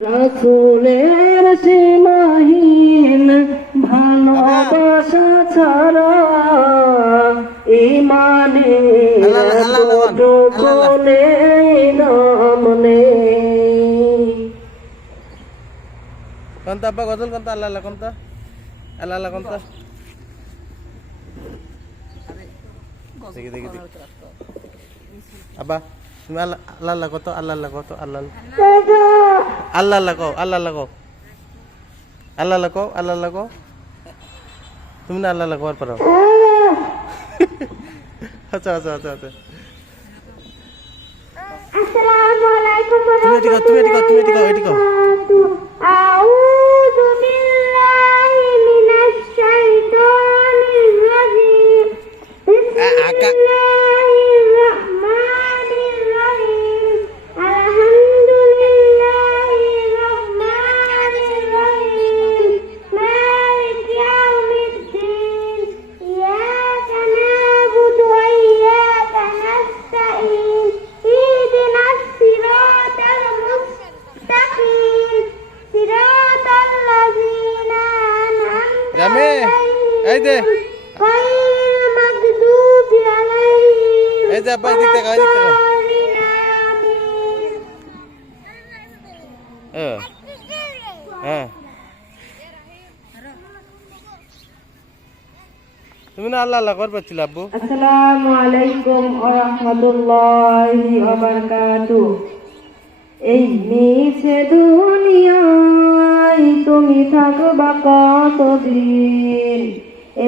রাসূলের সীমাহীন ভালোবাসা ছাড়া ঈমানের এতটুকু নেই নাম নেই। কোনটা আব্বা গজল কোনটা আল্লাহ আল্লাহ কোনটা আল্লাহ আল্লাহ কোনটা দেখি দেখি দেখি আব্বা তুমি আল্লাহ আল্লাহ আল্লাহ কত আল্লাহ আল্লাহ কত আল্লাহ আল্লাহ আল্লাহ কও আল্লাহ আল্লাহ কও আল্লাহ আল্লাহ কও আল্লাহ আল্লাহ কও তুমি না আল্লাহ আল্লাহ কওয়ার পারো আচ্ছা আচ্ছা আচ্ছা আচ্ছা আসসালামু আলাইকুম তুমি এটি কও আউযু বিল্লাহি মিনাশ শাইতানির রাজিম বিসমিল্লাহির রাহমানির রহিম আলহামদুলিল্লাহির রাহমানির রহিম মালিকি ইয়াউমিদ্দিন ইyyaka na'budu wa iyyaka nasta'in ihdinas siratal mustaqim siratal ladzina an'amta রামে এই দে ghayril maghdubi alayhim এই যে আব্বা এদিক থেকে আমিন। হ্যাঁ তুমি না আল্লাহ আল্লাহ কর পাচ্ছিল আব্বু আসসালামু আলাইকুম ওয়া রাহমাতুল্লাহি ওয়া বারাকাতুহু। এই নিচে দুনিয়ায় তুমি থাকবা কতদিন?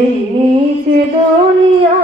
এই নিচে দুনিয়া